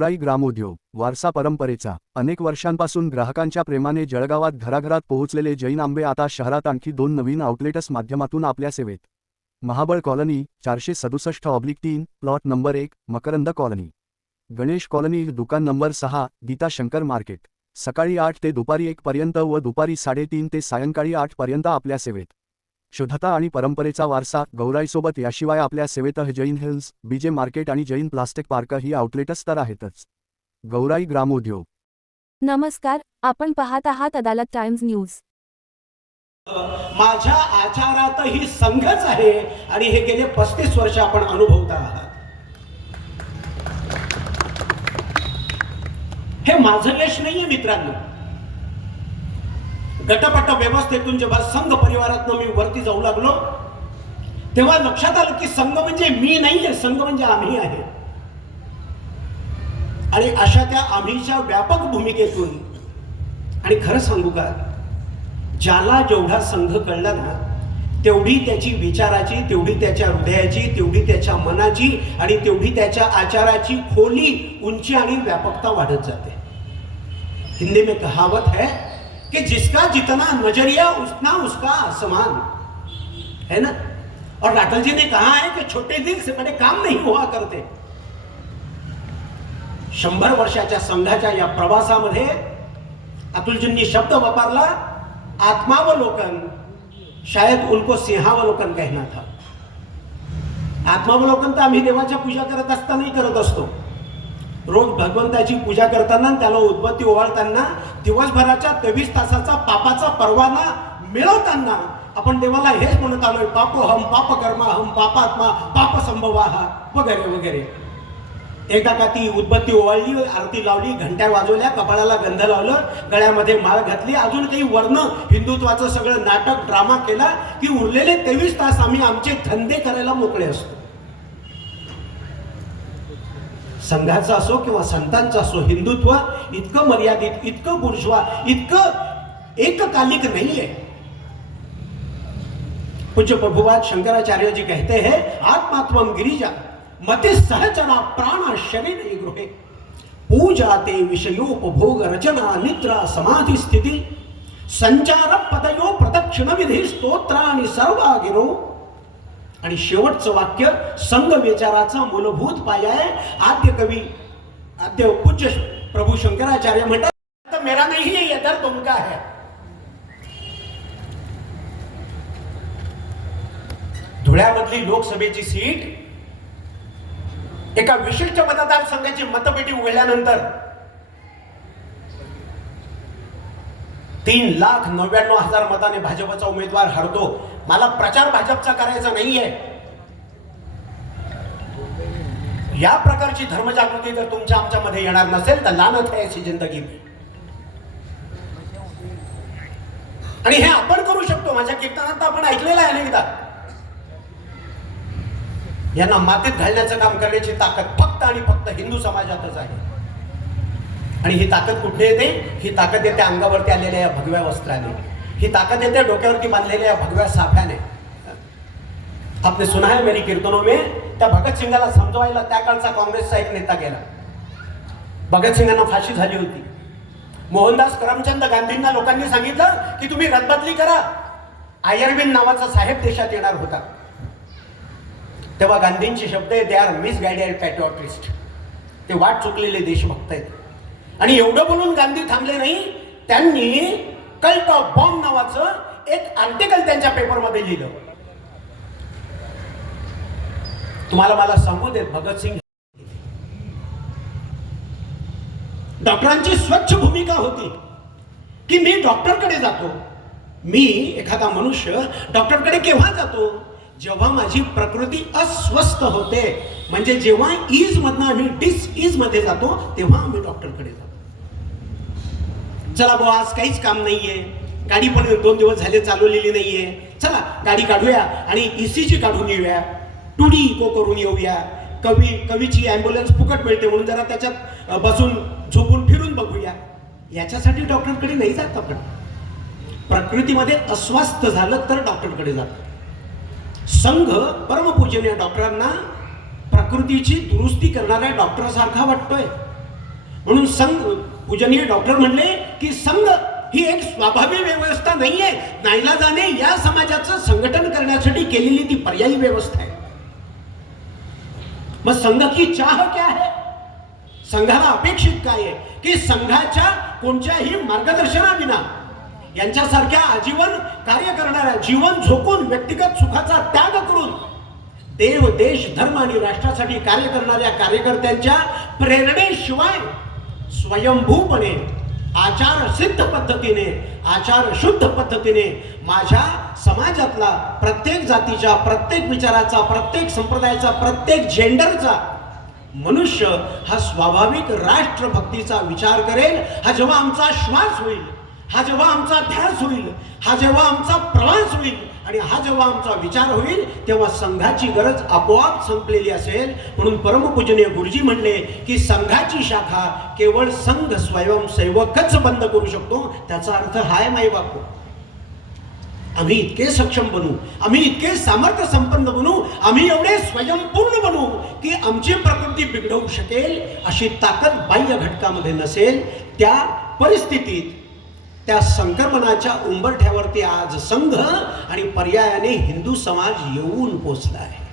गौराई ग्रामोद्योग वारसा परंपरेचा अनेक वर्षांपासून ग्राहकांच्या प्रेमाने जळगावात घराघरात पोहोचलेले जैन आंबे आता शहरात आणखी 2 नवीन आउटलेट्स माध्यमातून आपल्या सेवेत. Mahabal colony 467/3 plot number 1, Makarand colony, Ganesh colony दुकान नंबर 6, गीता शंकर मार्केट. सकाळी 8 ते दुपारी 1 पर्यंत व दुपारी 3:30 ते सायंकाळी 8 पर्यंत आपल्या सेवेत. शुद्धता आणि परंपरेचा वारसा गौराईसोबत याशिवाय आपल्या सेवेत जैन हिल्स, बीजे मार्केट आणि जैन प्लास्टिक पार्क ही आउटलेट्स तर आहेतच. गौराई ग्रामोद्योग. नमस्कार, आपण पाहत आहात अदालत टाइम्स न्यूज. माझ्या आचारातही संघच आहे आणि हे गेले 35 वर्ष आपण अनुभवता आहात. हे माझं यश नाहीये मित्रांनो. गटपट व्यवस्थेतून जेव्हा संघ परिवारातून मी वरती जाऊ लागलो तेव्हा लक्षात आलं की संघ म्हणजे मी नाहीये, संघ म्हणजे आम्ही आहे. आणि अशा त्या आम्हीच्या व्यापक भूमिकेतून आणि खरं सांगू का, ज्याला जेवढा संघ कळला ना तेवढी त्याची विचाराची, तेवढी त्याच्या हृदयाची, तेवढी त्याच्या मनाची आणि तेवढी त्याच्या आचाराची खोली, उंची आणि व्यापकता वाढत जाते. हिंदी में कहावत है कि जिसका जितना नजरिया उतना उसका आसमान है ना. और राठल जी ने कहा है कि छोटे दिल से बड़े काम नहीं हुआ करते. 100 वर्षाच्या संघाच्या या प्रवासामध्ये अतुलजींनी शब्द वापरला आत्मावलोकन. शायद उनको सिंहावलोकन कहना था. आत्मावलोकन तर आम्ही देवाच्या पूजा करत असतानाही करत असतो. रोज भगवंताची पूजा करताना, त्याला उदबत्ती ओवाळताना, दिवसभराच्या 23 तासाचा पापाचा परवाना मिळवताना आपण देवाला हेच म्हणत आलोय, पापोहम पापकर्माहम पापात्मा पापसंभवाः वगैरे वगैरे. एकदा का ती उदबत्ती ओवाळली, आरती लावली, घंट्या वाजवल्या, कपाळाला गंध लावलं, गळ्यामध्ये माळ घातली, अजून काही वर्ण हिंदुत्वाचं सगळं नाटक ड्रामा केला की उरलेले 23 तास आम्ही आमचे धंदे करायला मोकळे असतो. संघाचा असो किंवा संतांचा असो, हिंदुत्व इतकं मर्यादित, इतकं बुर्जवा, इतकं एककालिक नाहीये. पूज्य प्रभुपाद शंकराचार्य जी कहते हैं, आत्मात्मम गिरिजा मते सहचरा प्राण शरीर गृहे पूजा ते विषयोपभोग रचना निद्रा समाधि स्थिती संचार पदयो प्रदक्षिण विधी स्तोत्र आणि सर्वागिरो. आणि शेवटचं वाक्य संघ विचाराचा मूलभूत पाया आहे. आद्य कवी, आद्य पूज्य प्रभू शंकराचार्य म्हणतात, मेरा नहीं है ये दर्द उनका है. धुळ्यामधली लोकसभेची सीट एका विशिष्ट मतदारसंघाची मतपेटी उघडल्यानंतर 3,99,000 मताने भाजपचा उमेदवार हरतो. मला प्रचार भाजपचा करायचा नाहीये. या प्रकारची धर्मजागृती जर तुमच्या आमच्यामध्ये येणार नसेल तर लानत आहे अशी जिंदगी. आणि हे आपण करू शकतो. माझ्या कीर्तनात आपण ऐकलेलं आहे अनेकदा. यांना मातीत घालण्याचं काम करण्याची ताकद फक्त आणि फक्त हिंदू समाजातच आहे. आणि ही ताकद कुठे येते? ही ताकद येते अंगावरती आलेल्या या भगव्या वस्त्राने. ही ताकद येते डोक्यावरती बांधलेल्या या भगव्या साफ्याने. आपने सुना है मेरी कीर्तनों में, त्या भगत सिंगाला समजवायला त्या काळचा काँग्रेसचा एक नेता गेला. भगत सिंगांना फाशी झाली होती. मोहनदास करमचंद गांधींना लोकांनी सांगितलं की तुम्ही रदबदली करा. आयर्विन नावाचा साहेब देशात येणार होता. तेव्हा गांधींचे शब्द आहे, दे आर मिसगाइडेड पॅट्रिऑटिस्ट. ते वाट चुकलेले देशभक्त आहेत. आणि एवढं बोलून गांधी थांबले नाही. त्यांनी कल्ट ऑफ बॉम्ब नावाचं एक आर्टिकल त्यांच्या पेपरमध्ये लिहिलं. तुम्हाला मला सांगू देत, भगतसिंग डॉक्टरांची स्वच्छ भूमिका होती की मी डॉक्टरकडे जातो. मी एखादा मनुष्य डॉक्टरकडे केव्हा जातो? जेव्हा माझी प्रकृती अस्वस्थ होते. म्हणजे जेव्हा ईज मधनं आम्ही डिसईज मध्ये जातो तेव्हा आम्ही डॉक्टरकडे जातो. चला बुवा, आज काहीच काम नाहीये, गाडी पण 2 दिवस झाले चालवलेली नाहीये, चला गाडी काढूया आणि ईसीजी काढून येऊया, 2D इको करून येऊया. कवीची ॲम्ब्युलन्स फुकट मिळते म्हणून जरा त्याच्यात बसून झोपून फिरून बघूया. याच्यासाठी डॉक्टरकडे नाही जात आपण. प्रकृतीमध्ये अस्वस्थ झालं तर डॉक्टरकडे जातो. संघ परमपूजनीय डॉक्टरांना प्रकृतीची दुरुस्ती करणाऱ्या डॉक्टरसारखा वाटतोय. म्हणून संघ पूजनीय डॉक्टर म्हणले की संघ ही एक स्वाभाविक व्यवस्था नाहीये, नाईलाजाने या समाजाचं संघटन करण्यासाठी केलेली ती पर्यायी व्यवस्था आहे. मग संघ की चाह क्या है? संघाला अपेक्षित काय आहे की संघाच्या कोणत्याही मार्गदर्शनाविना यांच्यासारख्या आजीवन कार्य करणाऱ्या, जीवन झोकून व्यक्तिगत सुखाचा त्याग करून देव, देश, धर्म आणि राष्ट्रासाठी कार्य करणाऱ्या कार्यकर्त्यांच्या प्रेरणेशिवाय स्वयंभूपणे आचार सिद्ध पद्धतीने, आचार शुद्ध पद्धतीने माझ्या समाजातला प्रत्येक जातीच्या, प्रत्येक विचाराचा, प्रत्येक संप्रदायाचा, प्रत्येक जेंडरचा मनुष्य हा स्वाभाविक राष्ट्रभक्तीचा विचार करेल. हा जेव्हा आमचा श्वास होईल, हा जेव्हा आमचा ध्यास होईल, हा जेव्हा आमचा प्रवास होईल आणि हा जेव्हा आमचा विचार होईल, तेव्हा संघाची गरज आपोआप संपलेली असेल. म्हणून परमपूजनीय गुरुजी म्हणले की संघाची शाखा केवळ संघ स्वयंसेवकच बंद करू शकतो. त्याचा अर्थ हाय माई बापू, आम्ही इतके सक्षम बनू, आम्ही इतके सामर्थ्य संपन्न बनू, आम्ही एवढे स्वयंपूर्ण बनू की आमची प्रकृती बिघडवू शकेल अशी ताकद बाह्य घटकामध्ये नसेल. त्या परिस्थितीत, त्या संक्रमणाच्या उंबरठ्यावरती आज संघ आणि पर्यायाने हिंदू समाज येऊन पोचला आहे.